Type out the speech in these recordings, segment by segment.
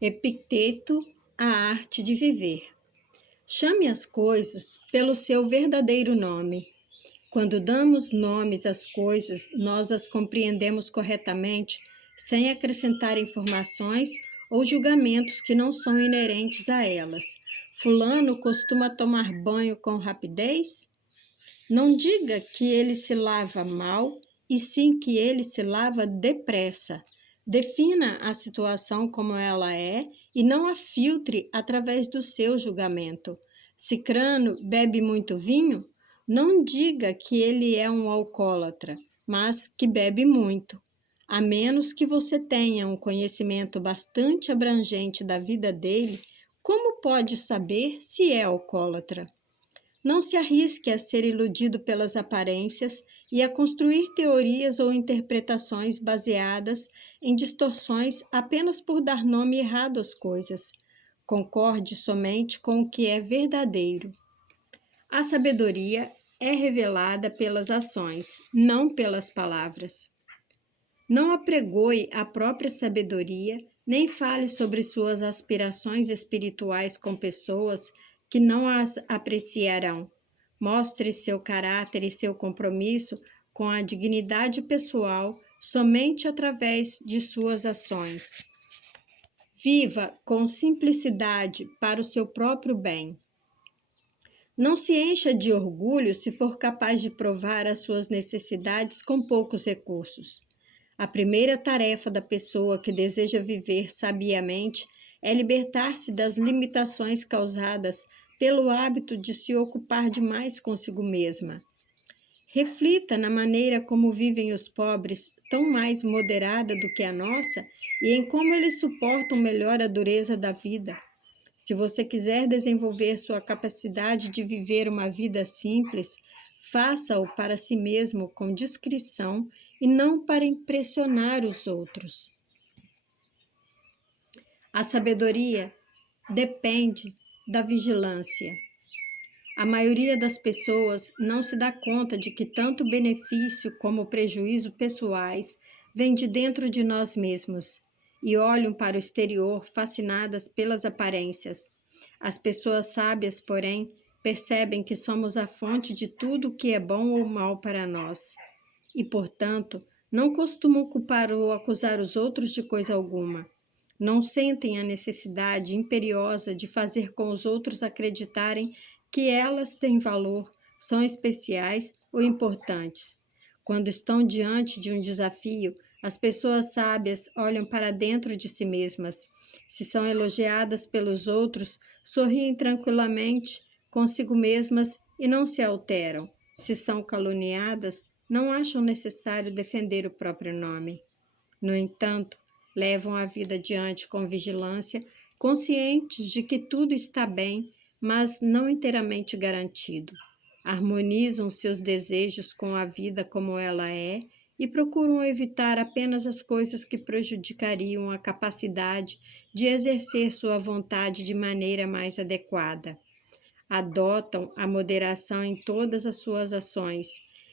Epicteto, a arte de viver. Chame as coisas pelo seu verdadeiro nome. Quando damos nomes às coisas, nós as compreendemos corretamente, sem acrescentar informações ou julgamentos que não são inerentes a elas. Fulano costuma tomar banho com rapidez? Não diga que ele se lava mal, e sim que ele se lava depressa. Defina a situação como ela é e não a filtre através do seu julgamento. Cicrano bebe muito vinho? Não diga que ele é um alcoólatra, mas que bebe muito. A menos que você tenha um conhecimento bastante abrangente da vida dele, como pode saber se é alcoólatra? Não se arrisque a ser iludido pelas aparências e a construir teorias ou interpretações baseadas em distorções apenas por dar nome errado às coisas. Concorde somente com o que é verdadeiro. A sabedoria é revelada pelas ações, não pelas palavras. Não apregoe a própria sabedoria, nem fale sobre suas aspirações espirituais com pessoas que não as apreciarão. Mostre seu caráter e seu compromisso com a dignidade pessoal somente através de suas ações. Viva com simplicidade para o seu próprio bem. Não se encha de orgulho se for capaz de provar as suas necessidades com poucos recursos. A primeira tarefa da pessoa que deseja viver sabiamente é libertar-se das limitações causadas pelo hábito de se ocupar demais consigo mesma. Reflita na maneira como vivem os pobres, tão mais moderada do que a nossa, e em como eles suportam melhor a dureza da vida. Se você quiser desenvolver sua capacidade de viver uma vida simples, faça-o para si mesmo com discrição e não para impressionar os outros. A sabedoria depende da vigilância. A maioria das pessoas não se dá conta de que tanto benefício como prejuízo pessoais vem de dentro de nós mesmos e olham para o exterior fascinadas pelas aparências. As pessoas sábias, porém, percebem que somos a fonte de tudo o que é bom ou mal para nós e, portanto, não costumam culpar ou acusar os outros de coisa alguma. Não sentem a necessidade imperiosa de fazer com os outros acreditarem que elas têm valor, são especiais ou importantes. Quando estão diante de um desafio, as pessoas sábias olham para dentro de si mesmas. Se são elogiadas pelos outros, sorriem tranquilamente consigo mesmas e não se alteram. Se são caluniadas, não acham necessário defender o próprio nome. No entanto, levam a vida adiante com vigilância, conscientes de que tudo está bem, mas não inteiramente garantido. Harmonizam seus desejos com a vida como ela é e procuram evitar apenas as coisas que prejudicariam a capacidade de exercer sua vontade de maneira mais adequada. Adotam a moderação em todas as suas ações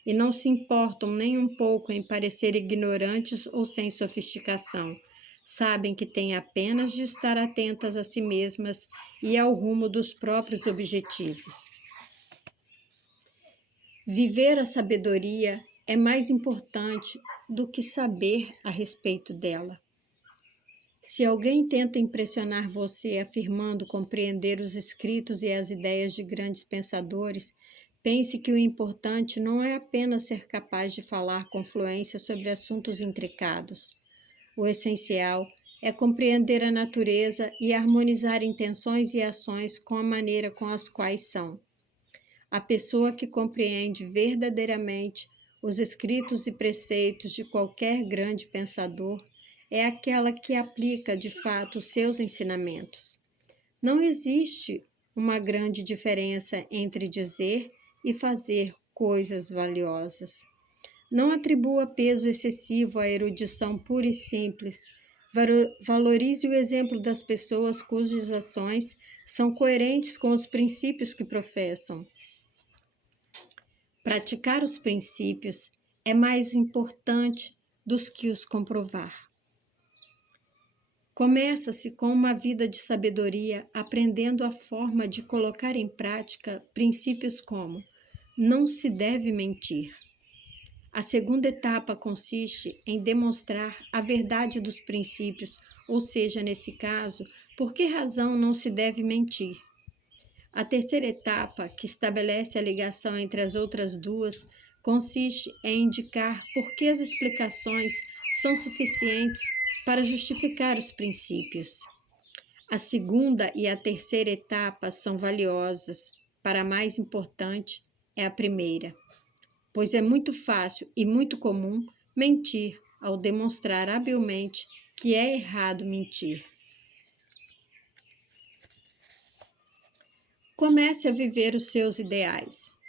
e não se importam nem um pouco em parecer ignorantes ou sem sofisticação. Sabem que têm apenas de estar atentas a si mesmas e ao rumo dos próprios objetivos. Viver a sabedoria é mais importante do que saber a respeito dela. Se alguém tenta impressionar você afirmando compreender os escritos e as ideias de grandes pensadores, pense que o importante não é apenas ser capaz de falar com fluência sobre assuntos intricados. O essencial é compreender a natureza e harmonizar intenções e ações com a maneira com as quais são. A pessoa que compreende verdadeiramente os escritos e preceitos de qualquer grande pensador é aquela que aplica de fato os seus ensinamentos. Não existe uma grande diferença entre dizer e fazer coisas valiosas. Não atribua peso excessivo à erudição pura e simples. Valorize o exemplo das pessoas cujas ações são coerentes com os princípios que professam. Praticar os princípios é mais importante do que os comprovar. Começa-se com uma vida de sabedoria, aprendendo a forma de colocar em prática princípios como: não se deve mentir. A segunda etapa consiste em demonstrar a verdade dos princípios, ou seja, nesse caso, por que razão não se deve mentir. A terceira etapa, que estabelece a ligação entre as outras duas, consiste em indicar por que as explicações são suficientes para justificar os princípios. A segunda e a terceira etapa são valiosas, para a mais importante é a primeira, pois é muito fácil e muito comum mentir ao demonstrar habilmente que é errado mentir. Comece a viver os seus ideais.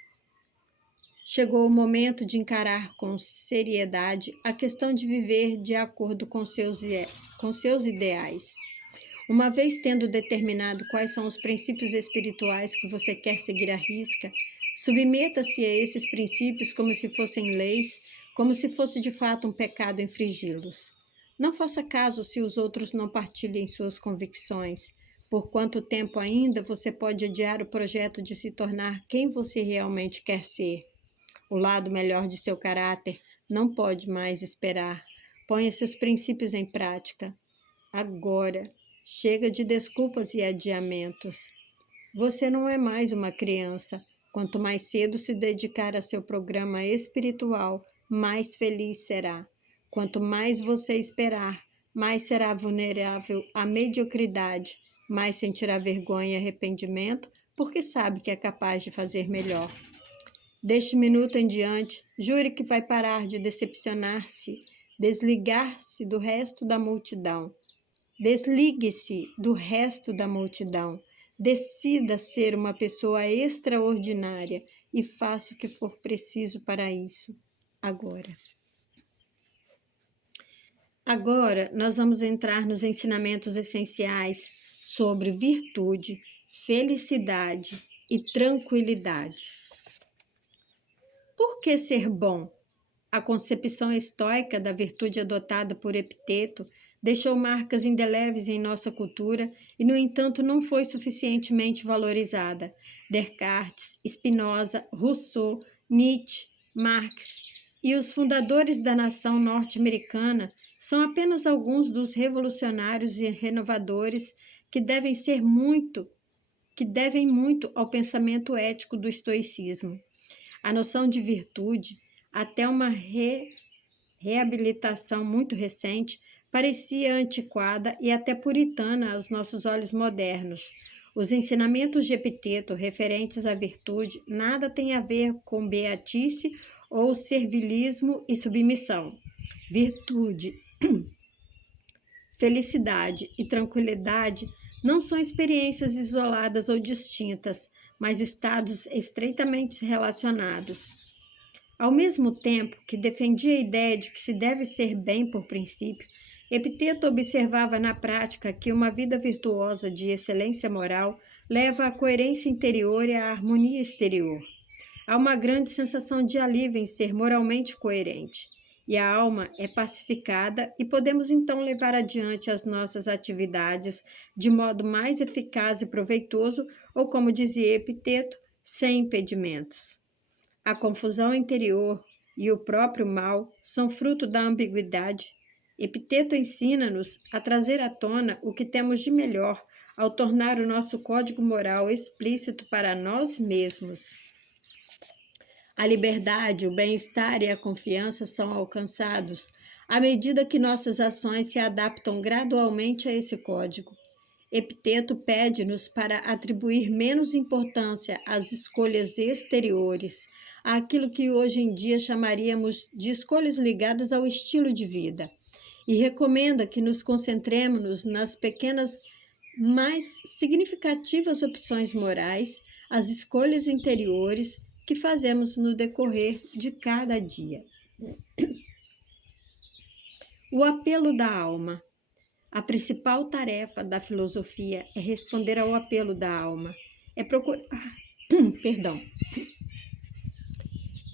Chegou o momento de encarar com seriedade a questão de viver de acordo com seus ideais. Uma vez tendo determinado quais são os princípios espirituais que você quer seguir à risca, submeta-se a esses princípios como se fossem leis, como se fosse de fato um pecado infringi-los. Não faça caso se os outros não partilhem suas convicções. Por quanto tempo ainda você pode adiar o projeto de se tornar quem você realmente quer ser? O lado melhor de seu caráter não pode mais esperar. Ponha seus princípios em prática. Agora, chega de desculpas e adiamentos. Você não é mais uma criança. Quanto mais cedo se dedicar a seu programa espiritual, mais feliz será. Quanto mais você esperar, mais será vulnerável à mediocridade, mais sentirá vergonha e arrependimento, porque sabe que é capaz de fazer melhor. Deste minuto em diante, jure que vai parar de decepcionar-se, desligar-se do resto da multidão. Desligue-se do resto da multidão. Decida ser uma pessoa extraordinária e faça o que for preciso para isso, agora. Agora, nós vamos entrar nos ensinamentos essenciais sobre virtude, felicidade e tranquilidade. Por que ser bom? A concepção estoica da virtude adotada por Epiteto deixou marcas indeléveis em nossa cultura e, no entanto, não foi suficientemente valorizada. Descartes, Spinoza, Rousseau, Nietzsche, Marx e os fundadores da nação norte-americana são apenas alguns dos revolucionários e renovadores que devem muito ao pensamento ético do estoicismo. A noção de virtude, até uma reabilitação muito recente, parecia antiquada e até puritana aos nossos olhos modernos. Os ensinamentos de Epiteto referentes à virtude nada têm a ver com beatice ou servilismo e submissão. Virtude, felicidade e tranquilidade não são experiências isoladas ou distintas, mas estados estreitamente relacionados. Ao mesmo tempo que defendia a ideia de que se deve ser bem por princípio, Epiteto observava na prática que uma vida virtuosa de excelência moral leva à coerência interior e à harmonia exterior. Há uma grande sensação de alívio em ser moralmente coerente, e a alma é pacificada e podemos então levar adiante as nossas atividades de modo mais eficaz e proveitoso, ou como dizia Epiteto, sem impedimentos. A confusão interior e o próprio mal são fruto da ambiguidade. Epiteto ensina-nos a trazer à tona o que temos de melhor ao tornar o nosso código moral explícito para nós mesmos. A liberdade, o bem-estar e a confiança são alcançados à medida que nossas ações se adaptam gradualmente a esse código. Epiteto pede-nos para atribuir menos importância às escolhas exteriores, àquilo que hoje em dia chamaríamos de escolhas ligadas ao estilo de vida, e recomenda que nos concentremos nas pequenas, mais significativas opções morais, as escolhas interiores que fazemos no decorrer de cada dia. O apelo da alma. A principal tarefa da filosofia é responder ao apelo da alma. É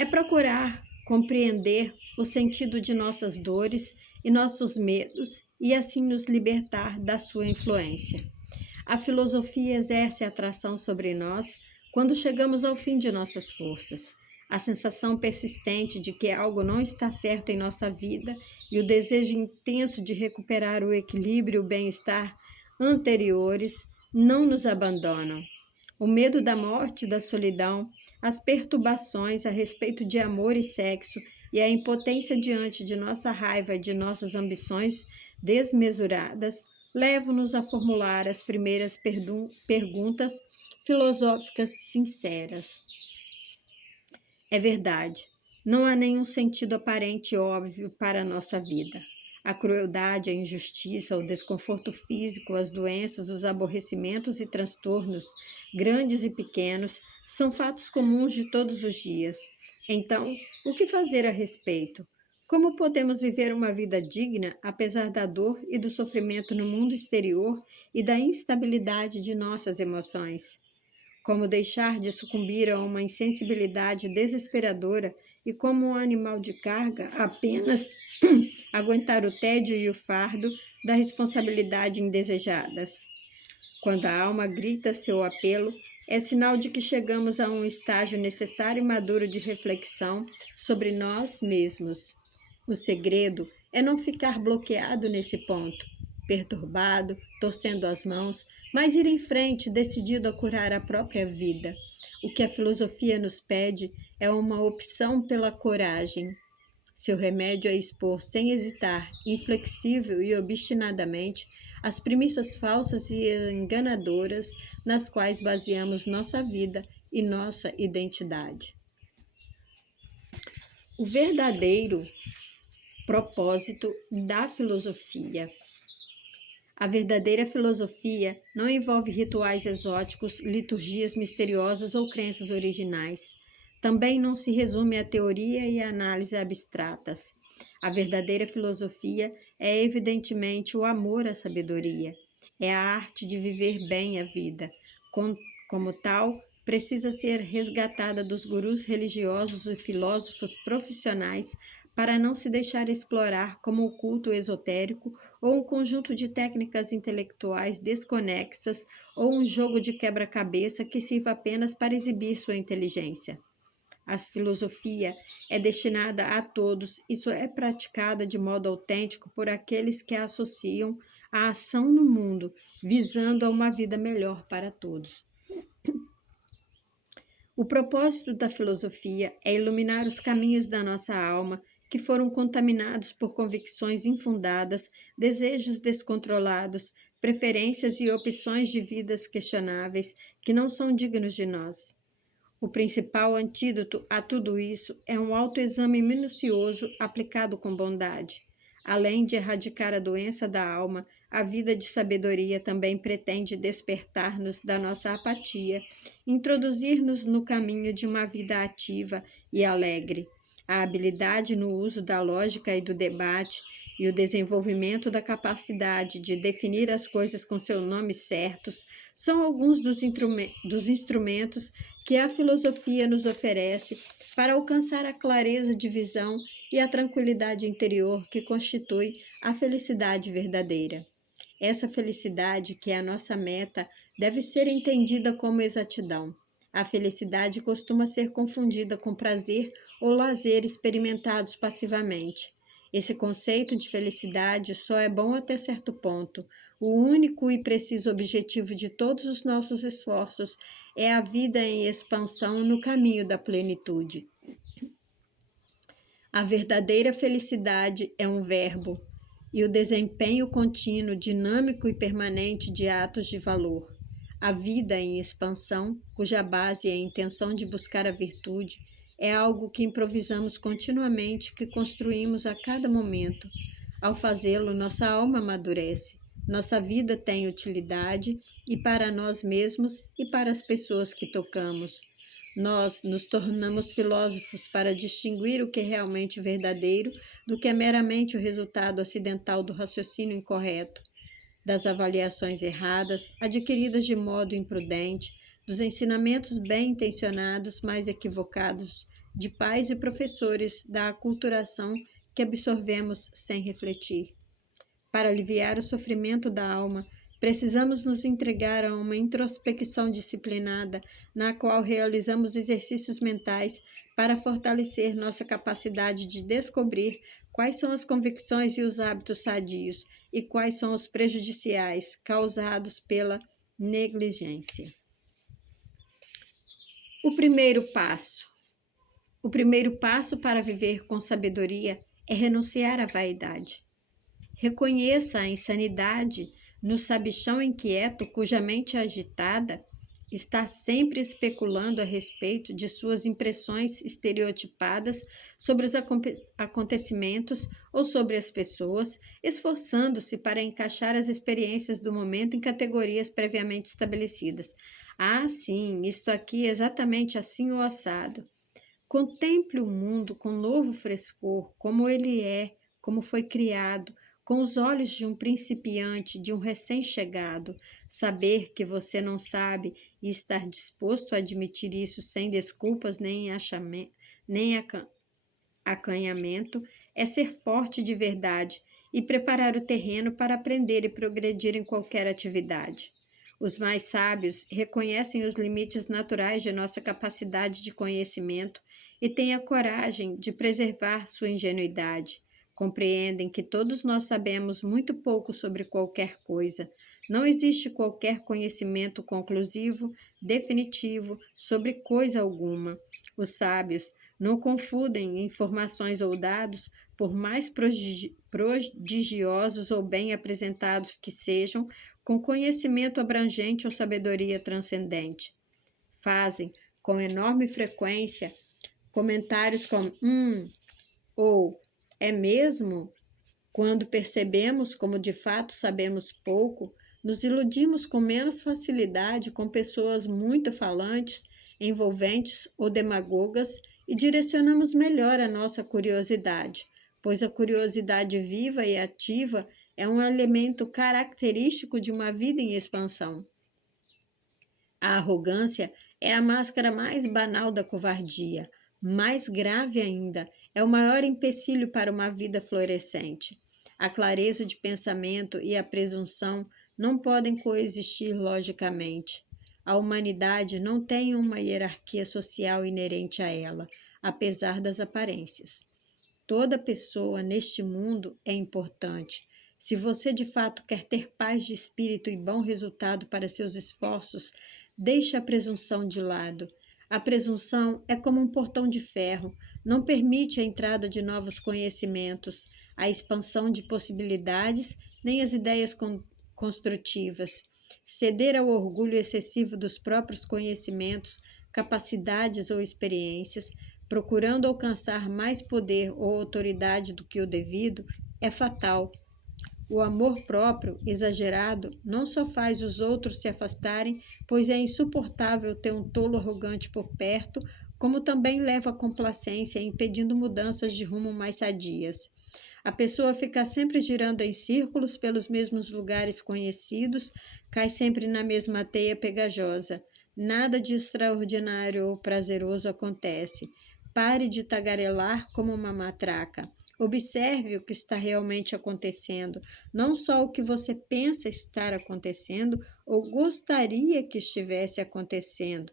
procurar compreender o sentido de nossas dores e nossos medos e assim nos libertar da sua influência. A filosofia exerce atração sobre nós quando chegamos ao fim de nossas forças. A sensação persistente de que algo não está certo em nossa vida e o desejo intenso de recuperar o equilíbrio e o bem-estar anteriores não nos abandonam. O medo da morte e da solidão, as perturbações a respeito de amor e sexo e a impotência diante de nossa raiva e de nossas ambições desmesuradas levam-nos a formular as primeiras perguntas filosóficas sinceras. É verdade, não há nenhum sentido aparente e óbvio para a nossa vida. A crueldade, a injustiça, o desconforto físico, as doenças, os aborrecimentos e transtornos, grandes e pequenos, são fatos comuns de todos os dias. Então, o que fazer a respeito? Como podemos viver uma vida digna, apesar da dor e do sofrimento no mundo exterior e da instabilidade de nossas emoções? Como deixar de sucumbir a uma insensibilidade desesperadora e, como um animal de carga, apenas aguentar o tédio e o fardo da responsabilidade indesejadas? Quando a alma grita seu apelo, é sinal de que chegamos a um estágio necessário e maduro de reflexão sobre nós mesmos. O segredo é não ficar bloqueado nesse ponto, perturbado, torcendo as mãos, mas ir em frente, decidido a curar a própria vida. O que a filosofia nos pede é uma opção pela coragem. Seu remédio é expor sem hesitar, inflexível e obstinadamente, as premissas falsas e enganadoras nas quais baseamos nossa vida e nossa identidade. O verdadeiro propósito da filosofia. A verdadeira filosofia não envolve rituais exóticos, liturgias misteriosas ou crenças originais. Também não se resume à teoria e à análise abstratas. A verdadeira filosofia é evidentemente o amor à sabedoria. É a arte de viver bem a vida. Como tal, precisa ser resgatada dos gurus religiosos e filósofos profissionais para não se deixar explorar como um culto esotérico ou um conjunto de técnicas intelectuais desconexas ou um jogo de quebra-cabeça que sirva apenas para exibir sua inteligência. A filosofia é destinada a todos e só é praticada de modo autêntico por aqueles que a associam à ação no mundo, visando a uma vida melhor para todos. O propósito da filosofia é iluminar os caminhos da nossa alma, que foram contaminados por convicções infundadas, desejos descontrolados, preferências e opções de vidas questionáveis que não são dignos de nós. O principal antídoto a tudo isso é um autoexame minucioso aplicado com bondade. Além de erradicar a doença da alma, a vida de sabedoria também pretende despertar-nos da nossa apatia, introduzir-nos no caminho de uma vida ativa e alegre. A habilidade no uso da lógica e do debate e o desenvolvimento da capacidade de definir as coisas com seus nomes certos são alguns dos instrumentos que a filosofia nos oferece para alcançar a clareza de visão e a tranquilidade interior que constitui a felicidade verdadeira. Essa felicidade, que é a nossa meta, deve ser entendida como exatidão. A felicidade costuma ser confundida com prazer ou lazer experimentados passivamente. Esse conceito de felicidade só é bom até certo ponto. O único e preciso objetivo de todos os nossos esforços é a vida em expansão no caminho da plenitude. A verdadeira felicidade é um verbo e o desempenho contínuo, dinâmico e permanente de atos de valor. A vida em expansão, cuja base é a intenção de buscar a virtude, é algo que improvisamos continuamente, que construímos a cada momento. Ao fazê-lo, nossa alma amadurece, nossa vida tem utilidade e para nós mesmos e para as pessoas que tocamos. Nós nos tornamos filósofos para distinguir o que é realmente verdadeiro do que é meramente o resultado acidental do raciocínio incorreto, das avaliações erradas, adquiridas de modo imprudente, dos ensinamentos bem intencionados, mas equivocados, de pais e professores da aculturação que absorvemos sem refletir. Para aliviar o sofrimento da alma, precisamos nos entregar a uma introspecção disciplinada, na qual realizamos exercícios mentais para fortalecer nossa capacidade de descobrir quais são as convicções e os hábitos sadios e quais são os prejudiciais causados pela negligência. O primeiro passo. O primeiro passo para viver com sabedoria é renunciar à vaidade. Reconheça a insanidade no sabichão inquieto cuja mente agitada está sempre especulando a respeito de suas impressões estereotipadas sobre os acontecimentos ou sobre as pessoas, esforçando-se para encaixar as experiências do momento em categorias previamente estabelecidas. Ah, sim, isto aqui é exatamente assim ou assado. Contemple o mundo com novo frescor, como ele é, como foi criado, com os olhos de um principiante, de um recém-chegado. Saber que você não sabe e estar disposto a admitir isso sem desculpas nem acanhamento é ser forte de verdade e preparar o terreno para aprender e progredir em qualquer atividade. Os mais sábios reconhecem os limites naturais de nossa capacidade de conhecimento e têm a coragem de preservar sua ingenuidade. Compreendem que todos nós sabemos muito pouco sobre qualquer coisa. Não existe qualquer conhecimento conclusivo, definitivo, sobre coisa alguma. Os sábios não confundem informações ou dados, por mais prodigiosos ou bem apresentados que sejam, com conhecimento abrangente ou sabedoria transcendente. Fazem, com enorme frequência, comentários como ou é mesmo? Quando percebemos como de fato sabemos pouco, nos iludimos com menos facilidade com pessoas muito falantes, envolventes ou demagogas e direcionamos melhor a nossa curiosidade, pois a curiosidade viva e ativa é um elemento característico de uma vida em expansão. A arrogância é a máscara mais banal da covardia. Mais grave ainda, é o maior empecilho para uma vida florescente. A clareza de pensamento e a presunção não podem coexistir logicamente. A humanidade não tem uma hierarquia social inerente a ela, apesar das aparências. Toda pessoa neste mundo é importante. Se você de fato quer ter paz de espírito e bom resultado para seus esforços, deixe a presunção de lado. A presunção é como um portão de ferro, não permite a entrada de novos conhecimentos, a expansão de possibilidades, nem as ideias construtivas. Ceder ao orgulho excessivo dos próprios conhecimentos, capacidades ou experiências, procurando alcançar mais poder ou autoridade do que o devido, é fatal. O amor próprio, exagerado, não só faz os outros se afastarem, pois é insuportável ter um tolo arrogante por perto, como também leva à complacência, impedindo mudanças de rumo mais sadias. A pessoa fica sempre girando em círculos pelos mesmos lugares conhecidos, cai sempre na mesma teia pegajosa. Nada de extraordinário ou prazeroso acontece. Pare de tagarelar como uma matraca. Observe o que está realmente acontecendo, não só o que você pensa estar acontecendo ou gostaria que estivesse acontecendo.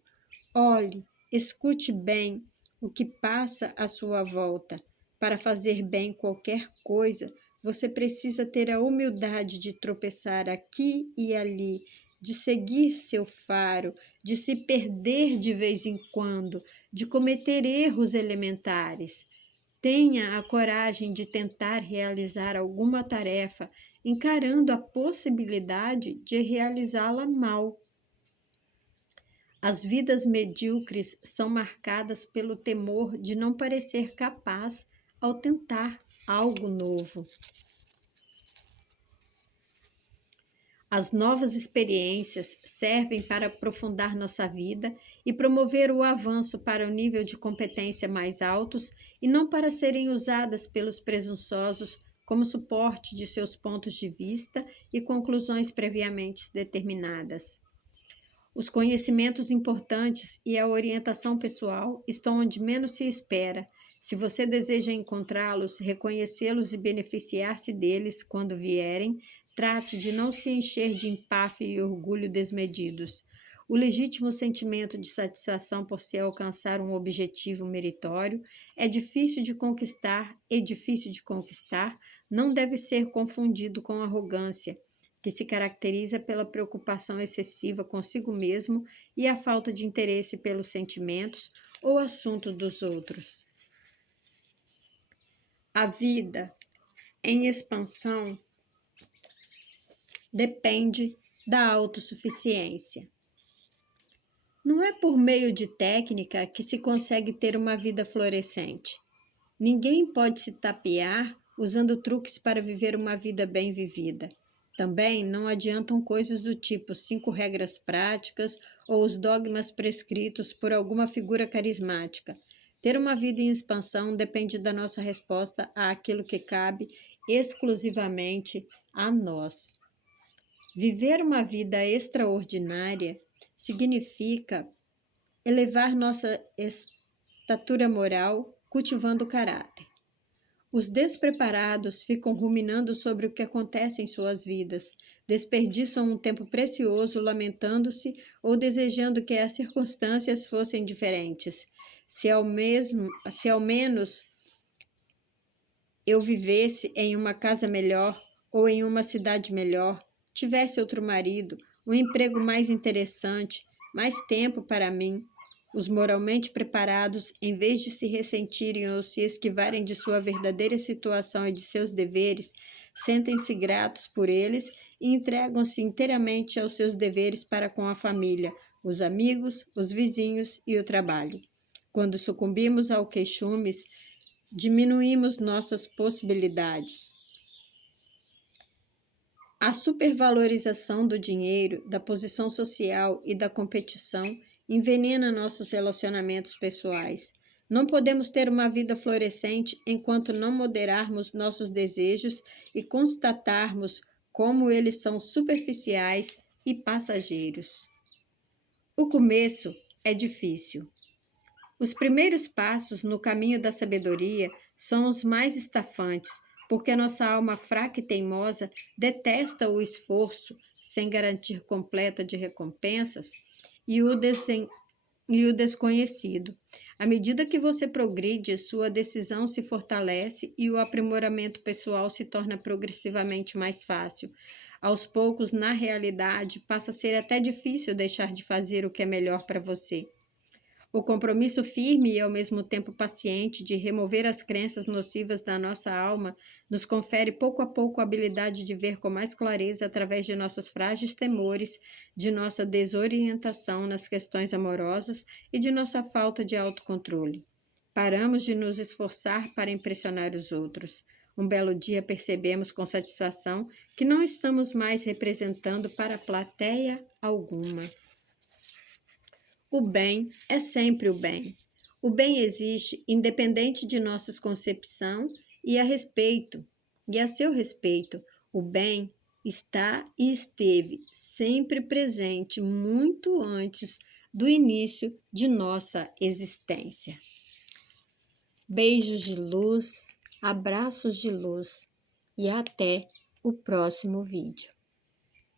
Olhe, escute bem o que passa à sua volta. Para fazer bem qualquer coisa, você precisa ter a humildade de tropeçar aqui e ali, de seguir seu faro, de se perder de vez em quando, de cometer erros elementares. Tenha a coragem de tentar realizar alguma tarefa, encarando a possibilidade de realizá-la mal. As vidas medíocres são marcadas pelo temor de não parecer capaz ao tentar algo novo. As novas experiências servem para aprofundar nossa vida e promover o avanço para o nível de competência mais altos e não para serem usadas pelos presunçosos como suporte de seus pontos de vista e conclusões previamente determinadas. Os conhecimentos importantes e a orientação pessoal estão onde menos se espera. Se você deseja encontrá-los, reconhecê-los e beneficiar-se deles quando vierem, trate de não se encher de empáfia e orgulho desmedidos. O legítimo sentimento de satisfação por se alcançar um objetivo meritório é difícil de conquistar e difícil de conquistar não deve ser confundido com arrogância, que se caracteriza pela preocupação excessiva consigo mesmo e a falta de interesse pelos sentimentos ou assuntos dos outros. A vida em expansão depende da autossuficiência. Não é por meio de técnica que se consegue ter uma vida florescente. Ninguém pode se tapear usando truques para viver uma vida bem vivida. Também não adiantam coisas do tipo 5 regras práticas ou os dogmas prescritos por alguma figura carismática. Ter uma vida em expansão depende da nossa resposta àquilo que cabe exclusivamente a nós. Viver uma vida extraordinária significa elevar nossa estatura moral, cultivando o caráter. Os despreparados ficam ruminando sobre o que acontece em suas vidas, desperdiçam um tempo precioso lamentando-se ou desejando que as circunstâncias fossem diferentes. Se ao menos eu vivesse em uma casa melhor ou em uma cidade melhor, tivesse outro marido, um emprego mais interessante, mais tempo para mim. Os moralmente preparados, em vez de se ressentirem ou se esquivarem de sua verdadeira situação e de seus deveres, sentem-se gratos por eles e entregam-se inteiramente aos seus deveres para com a família, os amigos, os vizinhos e o trabalho. Quando sucumbimos ao queixumes, diminuímos nossas possibilidades. A supervalorização do dinheiro, da posição social e da competição envenena nossos relacionamentos pessoais. Não podemos ter uma vida florescente enquanto não moderarmos nossos desejos e constatarmos como eles são superficiais e passageiros. O começo é difícil. Os primeiros passos no caminho da sabedoria são os mais estafantes, porque nossa alma fraca e teimosa detesta o esforço sem garantia completa de recompensas e o desconhecido. À medida que você progride, sua decisão se fortalece e o aprimoramento pessoal se torna progressivamente mais fácil. Aos poucos, na realidade, passa a ser até difícil deixar de fazer o que é melhor para você. O compromisso firme e ao mesmo tempo paciente de remover as crenças nocivas da nossa alma nos confere pouco a pouco a habilidade de ver com mais clareza através de nossos frágeis temores, de nossa desorientação nas questões amorosas e de nossa falta de autocontrole. Paramos de nos esforçar para impressionar os outros. Um belo dia percebemos com satisfação que não estamos mais representando para plateia alguma. O bem é sempre o bem. O bem existe independente de nossa concepção e a seu respeito. O bem está e esteve sempre presente muito antes do início de nossa existência. Beijos de luz, abraços de luz e até o próximo vídeo.